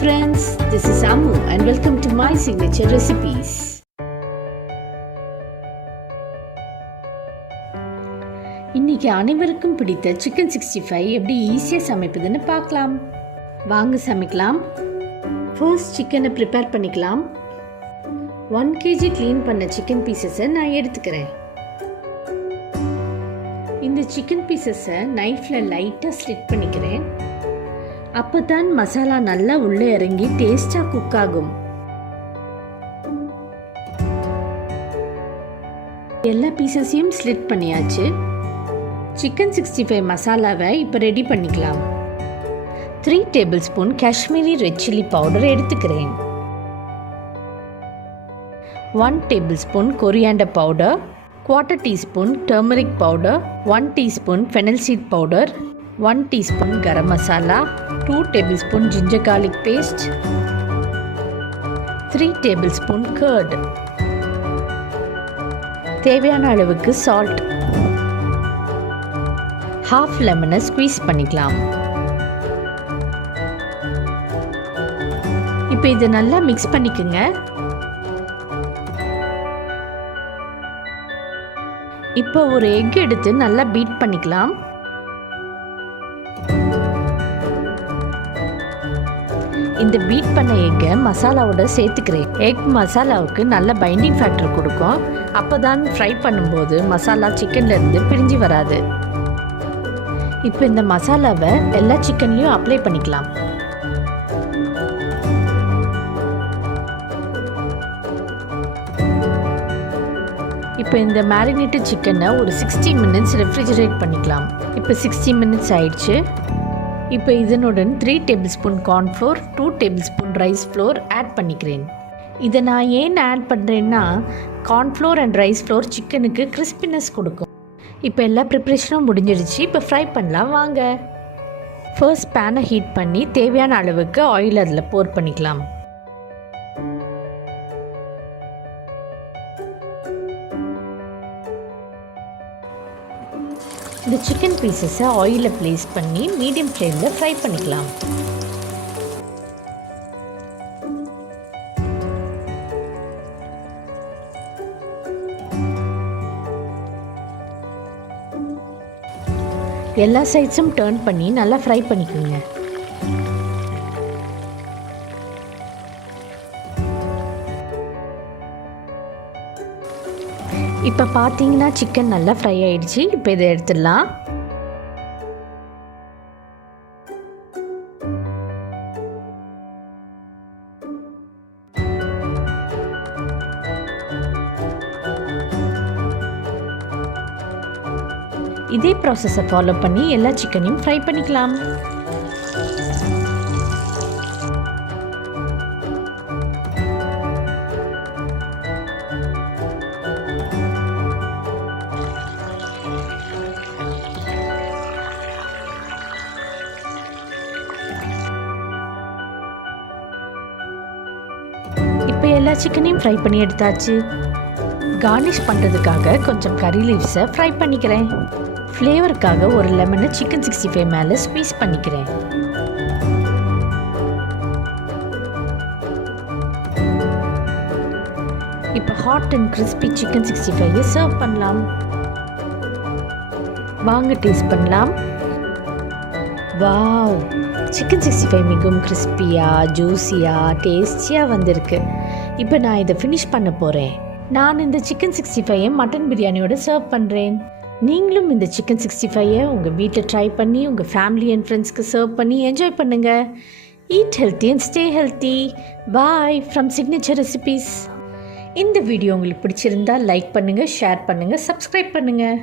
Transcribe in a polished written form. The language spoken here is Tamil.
friends, this is Ammu and welcome to my signature recipes. இன்னைக்கு அனைவருக்கும் பிடித்த chicken 65 எப்படி ஈஸியா சமைப்பதுன்னு பார்க்கலாம். வாங்க சமைக்கலாம். First chicken prepare பண்ணிக்கலாம். 1 kg clean பண்ண chicken pieces நான் எடுத்துக்கிறேன். இந்த chicken pieces knifeல லைட்டா slit பண்ணிக்கிறேன். அப்பதான் மசாலா நல்லா உள்ளே இறங்கி டேஸ்டா குக் ஆகும். எல்லா பீசஸையும் ஸ்லிட் பண்ணியாச்சு. சிக்கன் 65 மசாலாவை இப்போ ரெடி பண்ணிக்கலாம். 3 tablespoon Kashmiri red chilli powder எடுத்துக்கிறேன். 1 tablespoon coriander powder, 1/4 teaspoon turmeric powder, 1 teaspoon fennel seed powder, 1 teaspoon garam masala, 2 tablespoon ginger garlic paste, 3 tablespoon curd, தேவையான அளவுக்கு salt, half lemon squeeze பண்ணிக்கலாம். இப்போ இதை நல்லா மிக்ஸ் பண்ணிக்கங்க. இப்போ ஒரு எக் எடுத்து நல்லா பீட் பண்ணிக்கலாம். இந்த பீட் பண்ண எக்கை மசாலாவோட சேர்த்துக்கிறேன். எக் மசாலாவுக்கு நல்ல பைண்டிங் ஃபேக்டர் கொடுக்கும். அப்போ தான் ஃப்ரை பண்ணும்போது மசாலா சிக்கன்லேருந்து பிரிஞ்சு வராது. இப்போ இந்த மசாலாவை எல்லா சிக்கன்லேயும் அப்ளை பண்ணிக்கலாம். இப்போ இந்த மேரினேட்டட் சிக்கனை ஒரு 60 மினிட்ஸ் ரெஃப்ரிஜரேட் பண்ணிக்கலாம். இப்போ 60 மினிட்ஸ் ஆயிடுச்சு. இப்போ இதனுடன் 3 tablespoon cornflour, 2 tablespoon rice flour add பண்ணிக்கிறேன். இதை நான் ஏன் ஆட் பண்ணுறேன்னா கார்ன்ஃப்ளோர் அண்ட் ரைஸ் ஃப்ளோர் சிக்கனுக்கு கிறிஸ்பினஸ் கொடுக்கும். இப்போ எல்லா ப்ரிப்ரேஷனும் முடிஞ்சிடுச்சு. இப்போ ஃப்ரை பண்ணலாம் வாங்க. ஃபர்ஸ்ட் பேனை ஹீட் பண்ணி தேவையான அளவுக்கு ஆயில் அதில் போர் பண்ணிக்கலாம். இந்த சிக்கன் பீசஸை ஆயிலில் ப்ளேஸ் பண்ணி மீடியம் ஃப்ளேமில் ஃப்ரை பண்ணிக்கலாம். எல்லா சைட்ஸும் டர்ன் பண்ணி நல்லா ஃப்ரை பண்ணிக்கோங்க. இப்போ பார்த்தீங்கன்னா சிக்கன் நல்லா ஃப்ரை ஆயிடுச்சு. இப்போ இதை எடுத்துடலாம். இதே ப்ராசஸை ஃபாலோ பண்ணி எல்லா சிக்கனையும் ஃப்ரை பண்ணிக்கலாம். இப்போ எல்லா சிக்கனையும் ஃப்ரை பண்ணி எடுத்தாச்சு. கார்னிஷ் பண்ணுறதுக்காக கொஞ்சம் கறி லீவ்ஸை ஃப்ரை பண்ணிக்கிறேன். ஃப்ளேவருக்காக ஒரு லெமனை சிக்கன் 65 மேலே ஸ்குவீஸ் பண்ணிக்கிறேன். இப்போ hot and crispy chicken 65 serve பண்ணலாம். வாங்க டேஸ்ட் பண்ணலாம். வாவ், சிக்கன் 65 மிகவும் கிறிஸ்பியாக ஜூஸியாக டேஸ்டியாக வந்திருக்கு. இப்போ நான் இதை ஃபினிஷ் பண்ண போகிறேன். நான் இந்த சிக்கன் 65 மட்டன் பிரியாணியோட சர்வ் பண்ணுறேன். நீங்களும் இந்த சிக்கன் 65 உங்கள் வீட்டில் ட்ரை பண்ணி உங்கள் ஃபேமிலி அண்ட் ஃப்ரெண்ட்ஸ்க்கு சர்வ் பண்ணி என்ஜாய் பண்ணுங்கள். Eat healthy and stay healthy. Bye from signature recipes. இந்த வீடியோ உங்களுக்கு பிடிச்சிருந்தால் லைக் பண்ணுங்கள், ஷேர் பண்ணுங்கள், சப்ஸ்கிரைப் பண்ணுங்கள்.